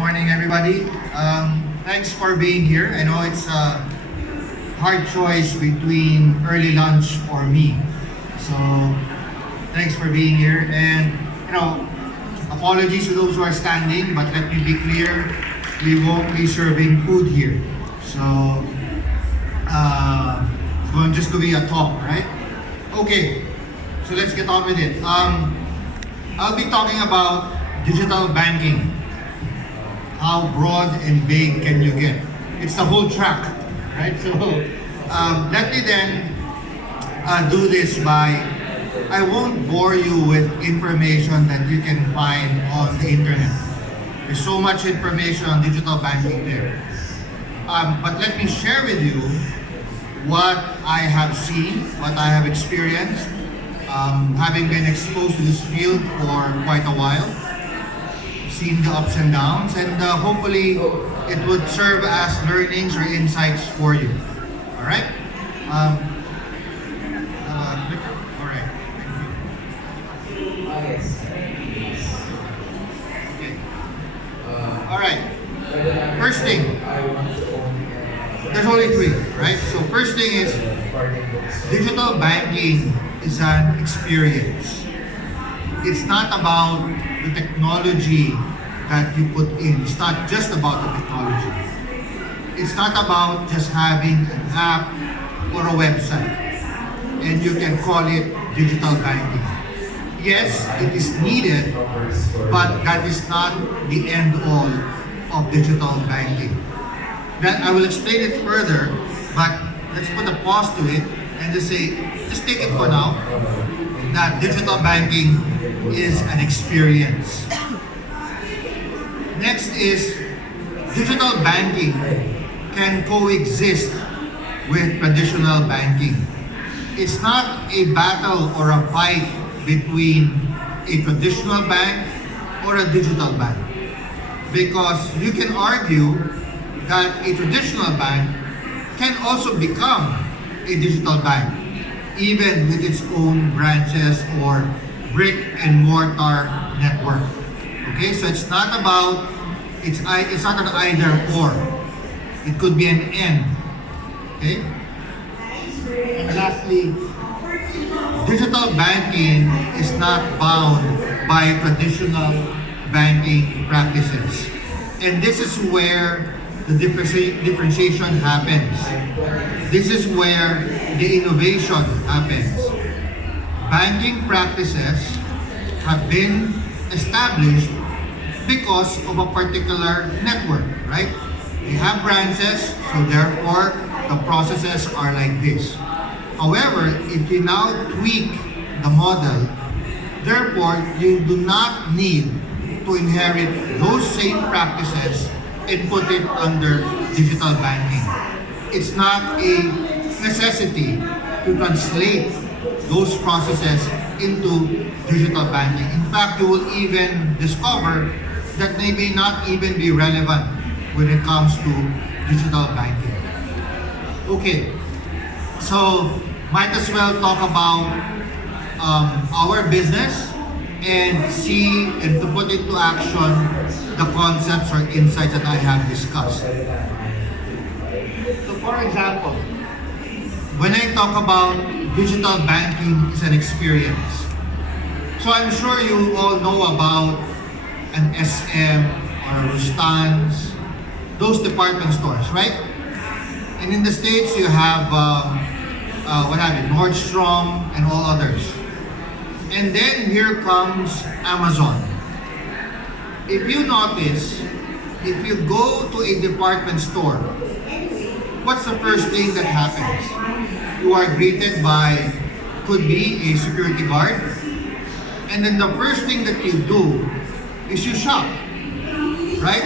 morning, everybody. Thanks for being here. I know it's a hard choice between early lunch or me. So, thanks for being here. And, apologies to those who are standing, but let me be clear, we won't be serving food here. So, it's going just to be a talk, right? Okay, so let's get on with it. I'll be talking about digital banking. How broad and vague can you get? It's the whole track, right? So let me then do this by, I won't bore you with information that you can find on the internet. There's so much information on digital banking there. But let me share with you what I have seen, what I have experienced, having been exposed to this field for quite a while, seen the ups and downs, and hopefully it would serve as learnings or insights for you. All right? All right. Thank you. Okay. All right. First thing, there's only three, right? So first thing is digital banking is an experience. It's not about the technology that you put in. It's not just about the technology. It's not about just having an app or a website and you can call it digital banking. Yes, it is needed, but that is not the end all of digital banking. That I will explain it further, but let's put a pause to it and just take it for now, that digital banking is an experience. Next is digital banking can coexist with traditional banking. It's not a battle or a fight between a traditional bank or a digital bank, because you can argue that a traditional bank can also become a digital bank, even with its own branches or brick and mortar network. Okay, so it's not about, it's not an either or. It could be an and. Okay? And lastly, digital banking is not bound by traditional banking practices. And this is where the differentiation happens. This is where the innovation happens. Banking practices have been established because of a particular network, right? They have branches, so therefore the processes are like this. However, if you now tweak the model, therefore you do not need to inherit those same practices and put it under digital banking. It's not a necessity to translate those processes into digital banking. In fact, you will even discover that they may not even be relevant when it comes to digital banking. Okay, so might as well talk about our business and see and to put into action the concepts or insights that I have discussed. So for example, when I talk about digital banking is an experience, so I'm sure you all know about an SM or a Rustan's, those department stores, right? And in the States you have Nordstrom and all others. And then here comes Amazon. If you notice, if you go to a department store, what's the first thing that happens? You are greeted by, could be a security guard, and then the first thing that you do is you shop, right?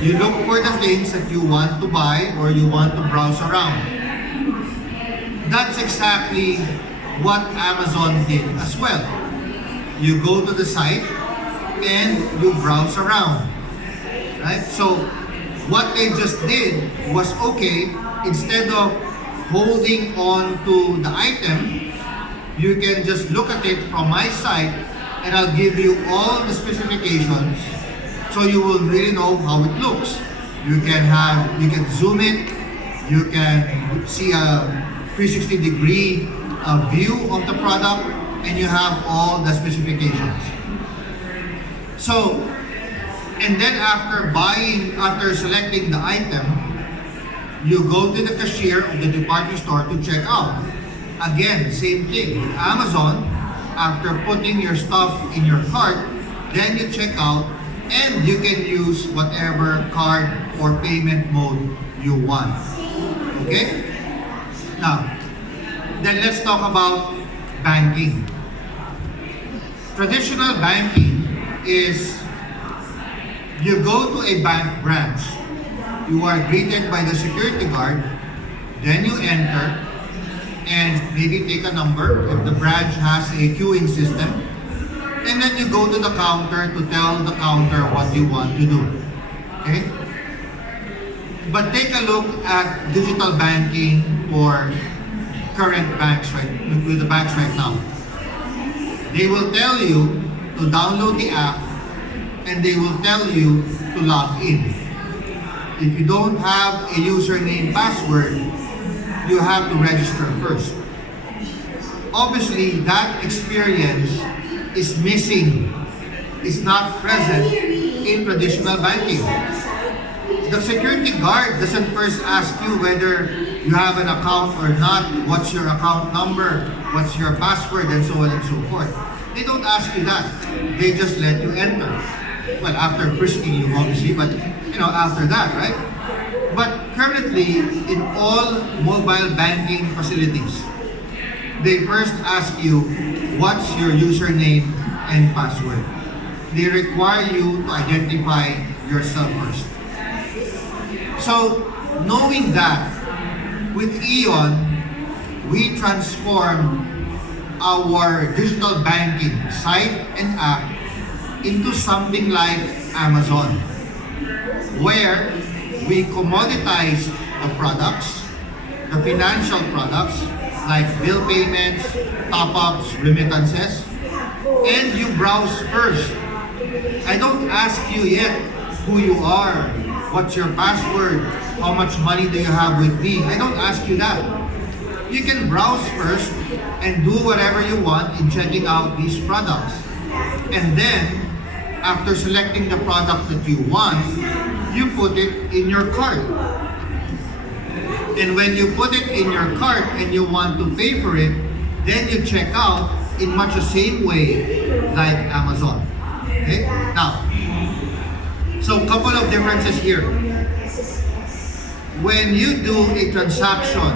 You look for the things that you want to buy or you want to browse around. That's exactly what Amazon did as well. You go to the site and you browse around, right? So what they just did was, okay, instead of holding on to the item, you can just look at it from my site and I'll give you all the specifications So you will really know how it looks. You can zoom it, you can see a 360-degree view of the product, and you have all the specifications. So, and then after selecting the item, you go to the cashier of the department store to check out. Again, same thing. With Amazon, after putting your stuff in your cart, then you check out and you can use whatever card or payment mode you want. Okay? Now, then let's talk about banking. Traditional banking is you go to a bank branch, you are greeted by the security guard, then you enter and maybe take a number if the branch has a queuing system, and then you go to the counter to tell the counter what you want to do. Okay? But take a look at digital banking for current banks with the banks right now. They will tell you to download the app and they will tell you to log in. If you don't have a username password, you have to register first. Obviously, that experience is missing, is not present in traditional banking. The security guard doesn't first ask you whether you have an account or not, what's your account number, what's your password, and so on and so forth. They don't ask you that. They just let you enter. Well, after frisking you, obviously, but after that, right? But currently, in all mobile banking facilities, they first ask you, what's your username and password? They require you to identify yourself first. So, knowing that, with Eon, we transform our digital banking site and app into something like Amazon, where we commoditize the products, the financial products, like bill payments, top-ups, remittances, and you browse first. I don't ask you yet who you are, what's your password, how much money do you have with me. I don't ask you that. You can browse first and do whatever you want in checking out these products. And then, after selecting the product that you want, you put it in your cart. And when you put it in your cart and you want to pay for it, then you check out in much the same way like Amazon. Okay? Now, so a couple of differences here. When you do a transaction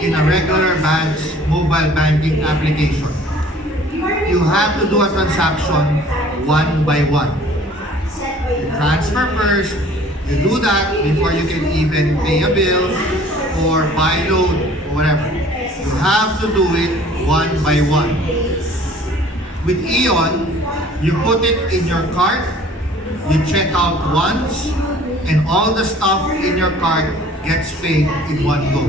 in a regular bank's mobile banking application, you have to do a transaction one by one. You transfer first, you do that before you can even pay a bill or buy load or whatever. You have to do it one by one. With Eon, you put it in your cart, you check out once, and all the stuff in your cart gets paid in one go.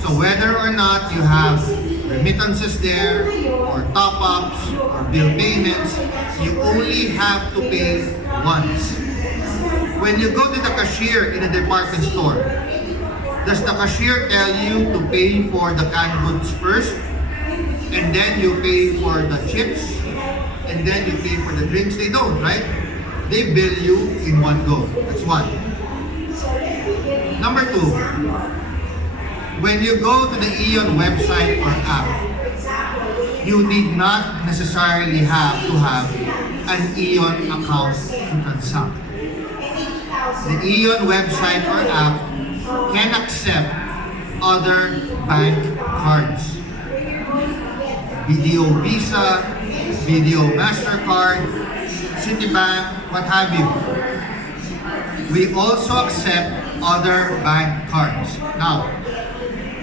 So whether or not you have remittances there, or top-ups, or bill payments, you only have to pay once. When you go to the cashier in a department store, does the cashier tell you to pay for the canned goods first, and then you pay for the chips, and then you pay for the drinks? They don't, right? They bill you in one go. That's one. Number two, when you go to the Eon website or app, you need not necessarily have to have an Eon account to transact. The Eon website or app can accept other bank cards. Video Visa, Video MasterCard, Citibank, what have you. We also accept other bank cards. Now,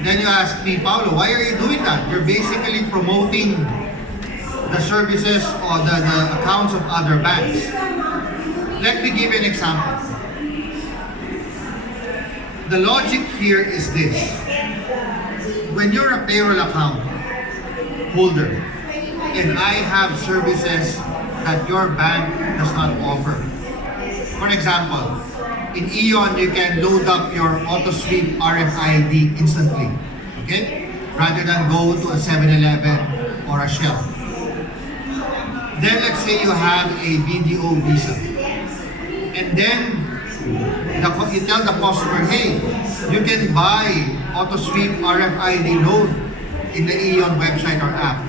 then you ask me, Paolo, why are you doing that? You're basically promoting the services or the accounts of other banks. Let me give you an example. The logic here is this. When you're a payroll account holder and I have services that your bank does not offer, For example, in Eon, you can load up your auto-sweep RFID instantly, okay? Rather than go to a 7-Eleven or a Shell. Then let's say you have a BDO Visa. And then you tell the customer, hey, you can buy auto-sweep RFID load in the Eon website or app.